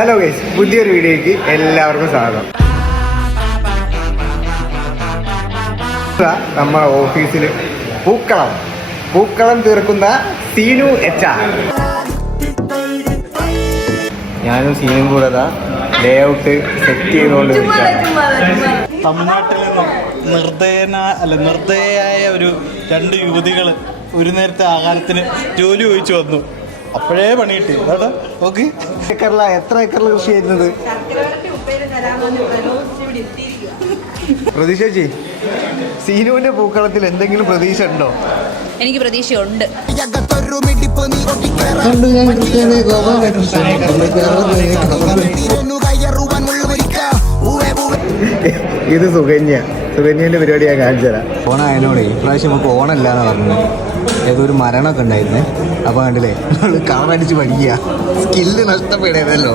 Hello guys, പുതിയൊരു വീഡിയോയ്ക്ക് എല്ലാവർക്കും സ്വാഗതം. നമ്മുടെ ഓഫീസിൽ പൂക്കളം തീർക്കുന്ന സീനു HR. ഞാനും സീനും കൂടെ ലേ ഔട്ട് സെറ്റ് ചെയ്തുകൊണ്ട് തമിഴ്നാട്ടിൽ നിർദ്ദയായ രണ്ട് യുവതികൾ ഒരു നേരത്തെ ആഹാരത്തിന് ജോലി ചോദിച്ചു വന്നു. അപ്പോഴേ പണി കിട്ടി. അതാ ഓക്കെ. എത്ര ഏക്കറിൽ കൃഷി ചെയ്യുന്നത്? പ്രതീക്ഷ ചേച്ചി, സീനുവിന്റെ പൂക്കളത്തിൽ എന്തെങ്കിലും പ്രതീക്ഷ ഉണ്ടോ? എനിക്ക് പ്രതീക്ഷയുണ്ട്. ഇത് സുകന്യന്റെ പരിപാടി ഞാൻ കാണിച്ചു തരാം. ഓണായതിനോടെ ഇപ്രാവശ്യം നമുക്ക് ഓണമില്ലാന്ന് പറഞ്ഞു. ഏതൊരു മരണമൊക്കെ ഉണ്ടായിരുന്നേ. അപ്പോൾ കണ്ടില്ലേ, കാണടിച്ച് പഠിക്കുക, സ്കില്ല് നഷ്ടപ്പെടേതല്ലോ.